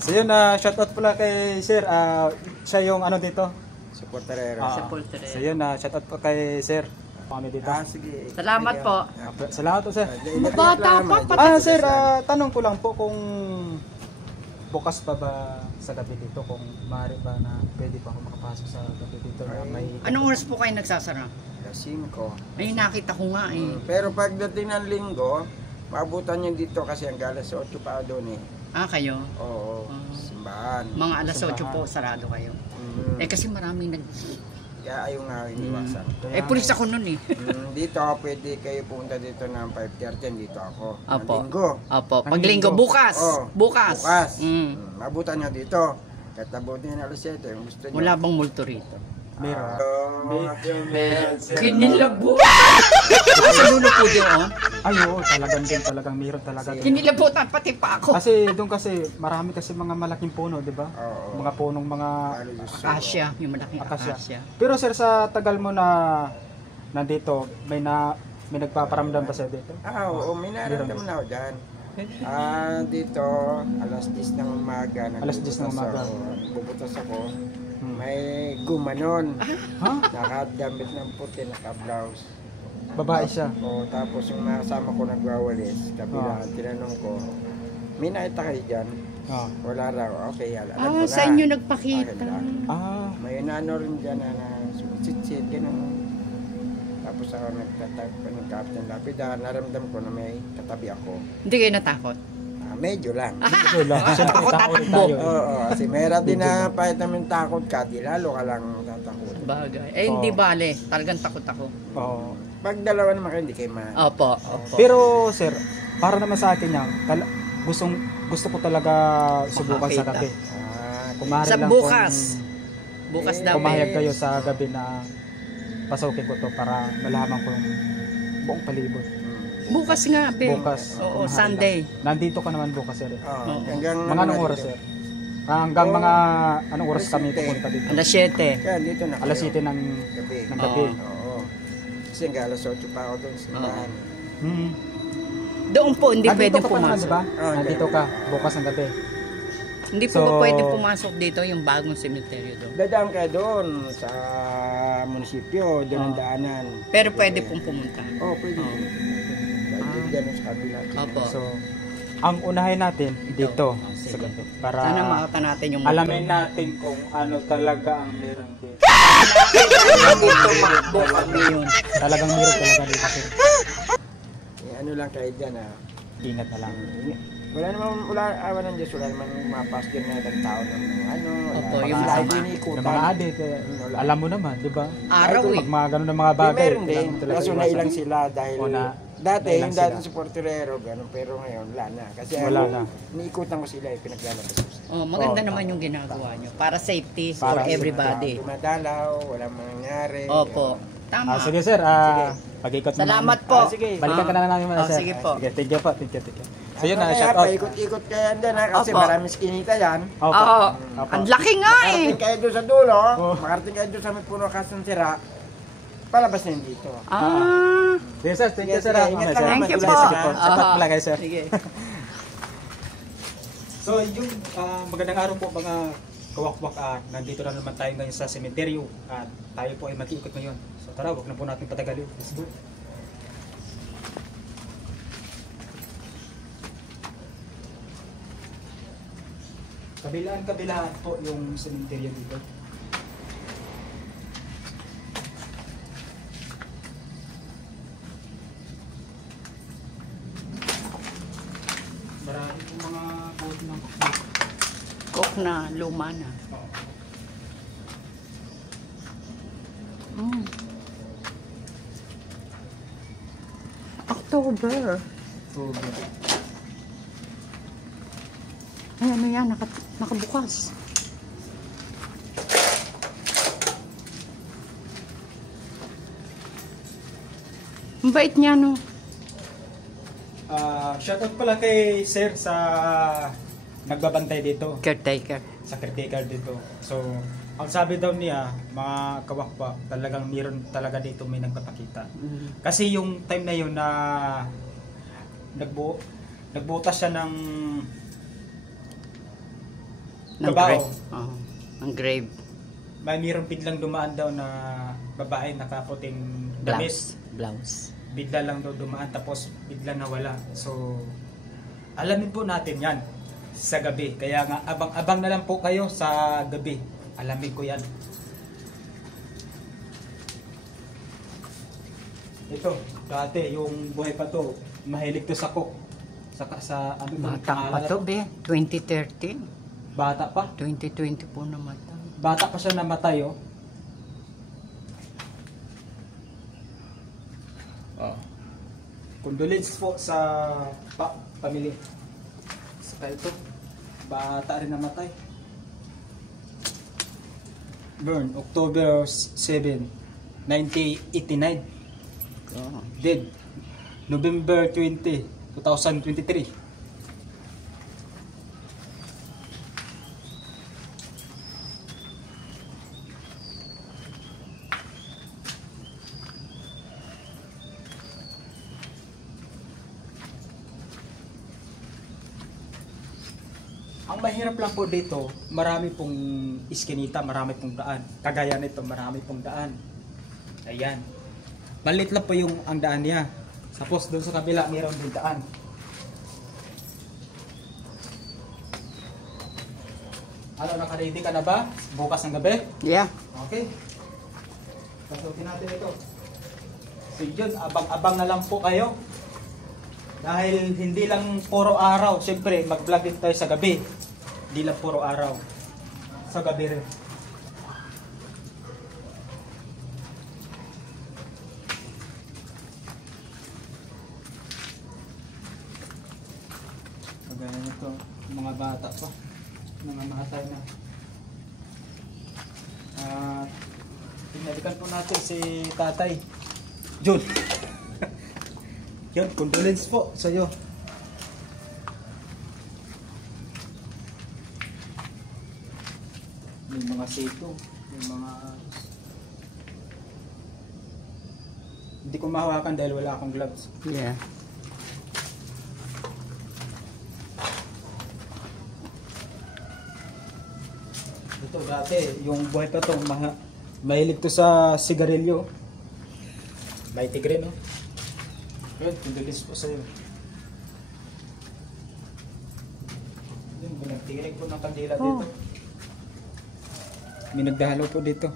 So yun, shoutout pala kay Sir. Siya yung ano dito? Supporterero. So yun, shoutout po kay Sir. Kami dito. Sige. Salamat po. Salamat po, Sir. Bata pa. Sir, tanong ko lang po kung bukas pa ba sa gabi dito, kung maaari ba na pwede pa ako makapasok sa gabi dito na may... Anong oras po kayo nagsasara? 5. Ay, nakita ko nga eh. Pero pagdating ng linggo, maabutan nyo dito kasi ang alas 8 pa doon eh. Kayo? Oo, simbahan. Mga alas 8 po, sarado kayo. Eh kasi maraming Kaya ayaw nga iniwasan. pulis ako nun eh. Dito, pwede kayo pumunta dito ng 5:30, dito ako. Opo. Ng linggo. Opo, pag linggo, bukas. Bukas. Mabutan nyo dito. Kahit abutin alas 7, kung gusto nyo. Wala bang multo rito? Meron. Kinilabo. Sa lulo po doon? Ay, oo, talagang meron talaga. Kinilabutan pati pa ako. Kasi doon marami kasi mga malaking puno, di ba? Mga punong mga Akasya, yung malaking akasya. Pero sir, sa tagal mo na nandito, may nagpaparamdam ba sa'yo dito? Oo, may naramdaman na ako dyan. Dito, alas 10 ng umaga. Alas 10 ng umaga. Bubutas ako. May gumanon. Nakadamit ng puti, naka-blouse. Babae siya? Oo, tapos yung nasama ko nagwawalis. Kabila, tinanong ko, may nakita kayo dyan? Wala raw. Okay, alam ko na. Sa inyo nagpakita. May nano rin dyan na sumitsitsit, gano'n. Tapos ako nagkakapit ng lapida, naramdam ko na may katabi ako. Hindi kayo natakot? Medyo lang. Ako tatakbo. Oo, kasi meron din na kahit namin takot ka, di lalo ka lang tatakot. Bagay. Hindi bale. Talagang takot ako. Oo. Pag dalawa naman kayo, hindi kayo Opo. Pero sir, para naman sa akin yan, gusto ko talaga subukan sa gabi. Sa bukas. Bukas daw. Pumayag kayo sa gabi na pasukin ko to para malaman ko yung buong palibot. Bukas nga, Bill. Bukas. Oo, Sunday. Nandito ka naman bukas, sir. Hanggang mga anong oras, sir? Hanggang mga anong oras kami pupunta dito? Alas 7. Kaya dito na kayo. Alas 7 ng gabi. Oo. Kasi hanggang alas 8 pa ako doon sa simbahan. Doon po, hindi pwede pumasok. Diba? Nandito ka, bukas ng gabi. Hindi po ba pwede pumasok dito yung bagong sementeryo doon? Dadaan kayo doon sa munisipyo, doon ang daanan. Pero pwede pong pumunta? Oo, pwede. Diyan sa kabila. Opo. So, ang unahin natin dito sa gabi. Para sana makita natin yung alamin natin kung ano talaga ang meron dito. Dito makbo kami yun. Talagang meron talaga dito, sir. Ano lang kayo dyan, Ingat na lang. Wala awan ng Diyos, wala naman mapaskin na ng tao ng ano. Opo, yung mga adik, alam mo naman, di ba? Araw Pag mga ganun ng mga bagay. Meron din, kaso nailang sila dahil dati, yung dating supporterero, ganun, pero ngayon, wala na. Kasi wala na. Niikutan ko sila, pinaglalabas ko sila. Maganda naman yung ginagawa nyo. Para safety for everybody. Dumadalaw, walang mangyari. Opo. Tama. Sige, sir. Pag-ikot mo. Salamat po. Sige. Balikan ka na namin muna, sir. Sige po. Sige, thank you po. Thank you. So yun na, shout out. Paikot-ikot kaya dyan, kasi Opo. maraming skinita yan. Oo. Ang laki nga eh. Makarating kayo doon sa dulo, makarating kayo doon sa may puno kasang sira, palabas na yun dito. Sige, sir. Thank you, sir. Ingat lang. Thank you po. Sige po. Shout out pala kayo, sir. Sige. So yung magandang araw po mga kawakwak, nandito na naman tayo ngayon sa sementeryo at tayo po ay mag-iikot ngayon. So tara, wag na po natin patagalin. Let's go. Kabilaan po yung sementeryo dito. Marami po mga buhat ng Cook na, luma na. October. Ay, ano yan? Nakabukas. Ang bait niya, no? Shoutout pala kay Sir sa nagbabantay dito. Caretaker. Sa caretaker dito. So, ang sabi daw niya, mga kawakwa, talagang meron talaga dito may nagpapakita. Kasi yung time na yun na nagbutas siya ng Ng Babao. grave. Oo. Ang grave. May mayroong biglang dumaan daw na babae nakaputing damit. Blouse. Bigla lang daw dumaan tapos bigla nawala. So, alamin po natin yan sa gabi. Kaya nga, abang-abang na lang po kayo sa gabi. Alamin ko yan. Ito, dati yung buhay pa to, mahilig to sa cook. Sa ano ba? Bata pa to, be. 2013. Bata pa. 2020 po namatay. Bata pa siya namatay, oh. Oh. Condolence po sa pamilya. Saka ito, bata rin namatay. Burn, October 7, 1989. Oh. Dead, November 20, 2023. Ang mahirap lang po dito, marami pong iskinita, marami pong daan. Kagaya nito, marami pong daan. Ayan. Malit lang po yung ang daan niya. Tapos doon sa kabila, mayroon din daan. Ano, naka-ready ka na ba? Bukas ng gabi? Yeah. Okay. Pasukin natin ito. So yun, abang-abang na lang po kayo. Dahil hindi lang puro araw. Siyempre, mag-vlog din tayo sa gabi. Hindi lang puro araw. Sa gabi rin. Kagaya nito, mga bata pa. Mga matay na. Pinalikan po natin si Tatay Jun. Yun, condolence po sa iyo. May mga sito, may mga... Hindi ko mahawakan dahil wala akong gloves. Yeah. Ito dati, yung buhay pa to, mahilig to sa sigarilyo. May tigre, no? Yun, condolence po sa iyo. Yun, nagtigilig po ng kandila dito. May nagdahalo po dito.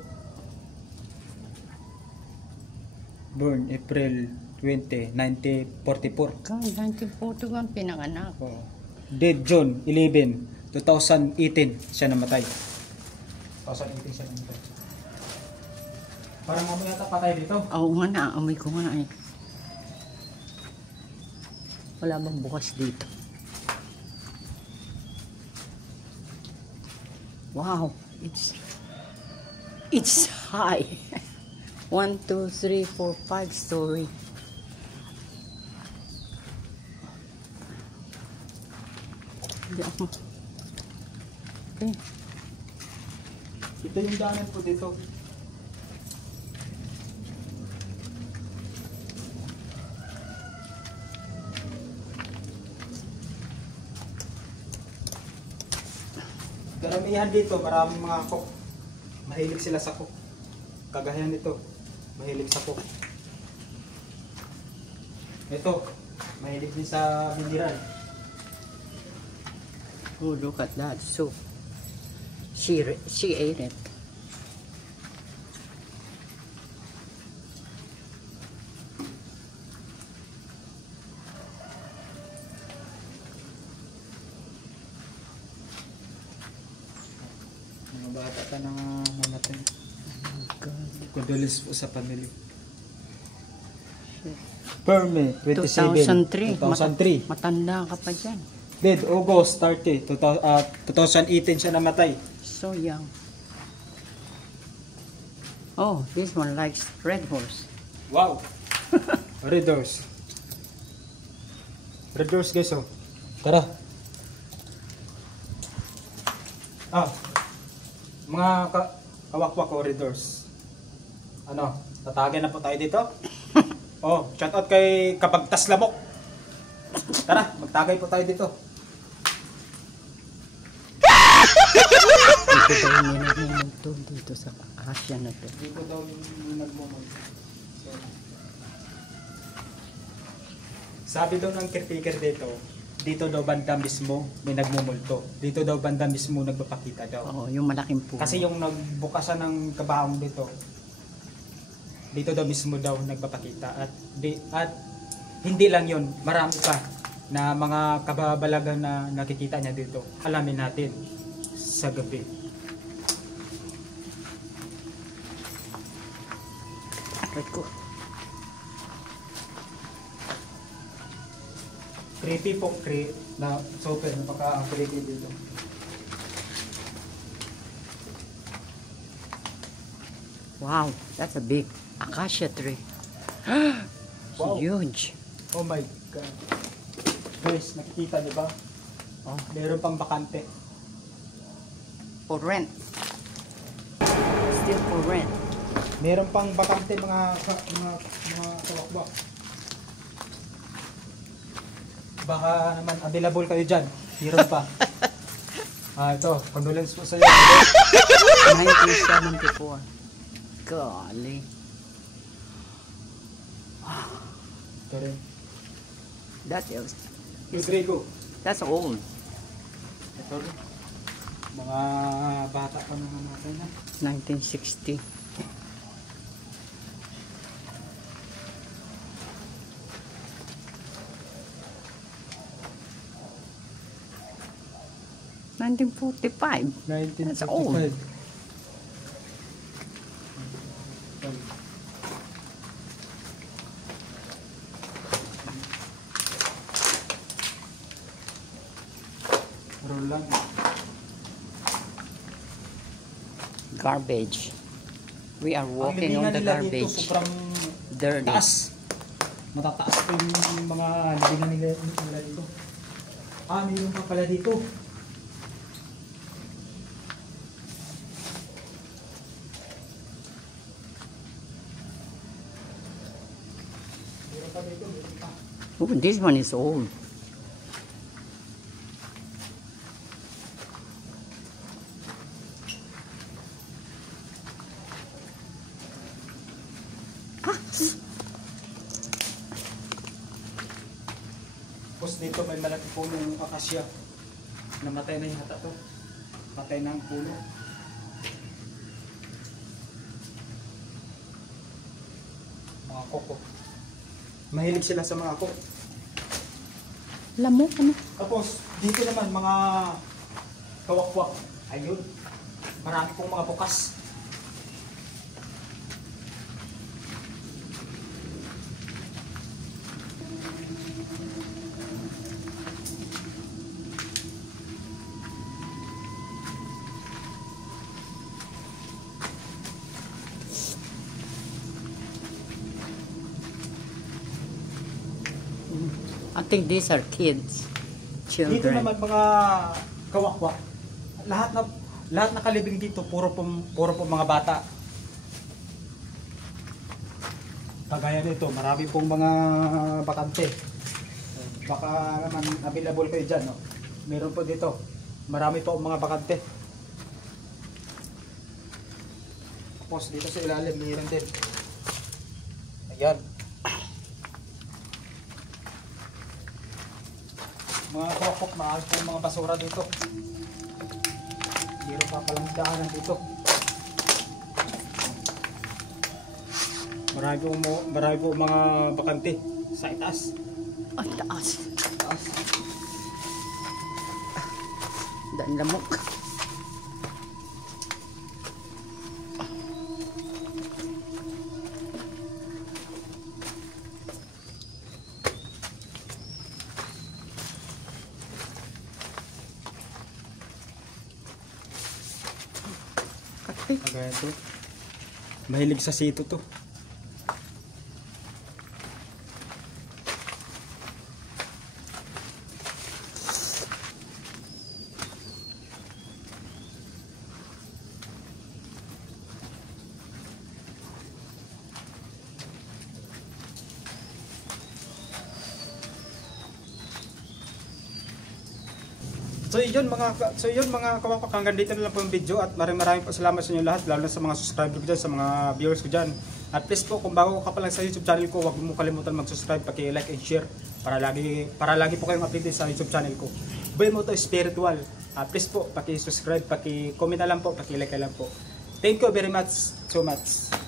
Born April 20, 1944. Kaya 1940 ang pinanganak. Oh. Dead June 11, 2018 siya namatay. 2018 siya namatay. Parang mamaya yata patay dito. Oo nga na, amoy ko nga eh. Wala bang bukas dito? Wow, it's high. 1, 2, 3, 4, 5 story. Hindi ako. Okay. Ito yung daanan po dito. Karamihan dito, maraming mga cook. Mahilig sila sa cook. Kagayan nito, mahilig sa cook. Ito, mahilig din sa mineral. Oh, look at that soup. She ate it. Mga bata pa na mamatay. Oh, God. Condolence po sa pamilya. Perme, 27, 2003. 2003. Matanda ka pa dyan. Dead, August 30, 2018 siya namatay. So young. Oh, this one likes Red Horse. Wow! Red Doors. Red Doors guys, oh. Tara. Mga kawakwak o Red Doors. Ano, tatagay na po tayo dito. Oh, shout out kay Kapagtas Lamok. Tara, magtagay po tayo dito. dito daw nila nagmumulto dito sa Asia na to. Dito daw yung nagmumulto. So, sabi daw ng caretaker dito daw banda mismo may nagmumulto. Dito daw banda mismo nagpapakita daw. Oo, yung malaking puno. Kasi yung nagbukasan ng kabahong dito daw mismo daw nagpapakita. At hindi lang yun, marami pa na mga kababalagan na nakikita niya dito. Alamin natin sa gabi. Aray ko. Creepy po, na super, napaka-creepy dito. Wow, that's a big acacia tree. Wow. Huge. Oh my God. Guys, nakikita niyo ba? Oh, meron pang bakante. For rent. Still for rent. Meron pang bakante mga kawakbak. Baka naman available kayo dyan. Meron pa. Ito, condolence po sa iyo. 1974. Golly. Ito rin. That's old. Ito rin. Mga bata pa naman natin na. 1960. That's old. 1955. Roll lang. Garbage. We are Ang walking on libingan the nila dito garbage. sobrang Dirty. taas. Matataas po yung mga libingan nila dito. Mayroon pa pala dito. Meron pa dito, meron pa. Oh, this one is old. Tapos dito may malaki puno ng akasya. Namatay na yung hata to. Matay na ang puno. Mga koko. Mahilig sila sa mga koko. Lamok, ano? Tapos dito naman mga kawakwak. Ayun. Marami pong mga bukas. I think these are kids. Dito Children. naman mga kawakwak. Lahat na kalibing dito puro po mga bata. Kagaya nito, marami pong mga bakante. Baka naman available kayo dyan, no? Meron po dito. Marami po mga bakante. Tapos dito sa ilalim, meron din. Ayan. Mga kokok, mahal po mga basura dito. Meron pa palang daanan dito. Marami po mga bakante sa itaas. Ay, taas. Taas. Daan lamok. Kape. Kagaya to. Mahilig sa sito to. So yun mga kawakwak, hanggang dito na lang po yung video at maraming po salamat sa inyo lahat, lalo na sa mga subscriber ko dyan, sa mga viewers ko dyan. At please po, kung bago ka pa lang sa YouTube channel ko, huwag mo kalimutan mag-subscribe, paki-like and share para lagi po kayong updated sa YouTube channel ko. Buhay mo to spiritual. Please po, paki-subscribe, paki-comment na lang po, paki-like na lang po. Thank you very much, so much.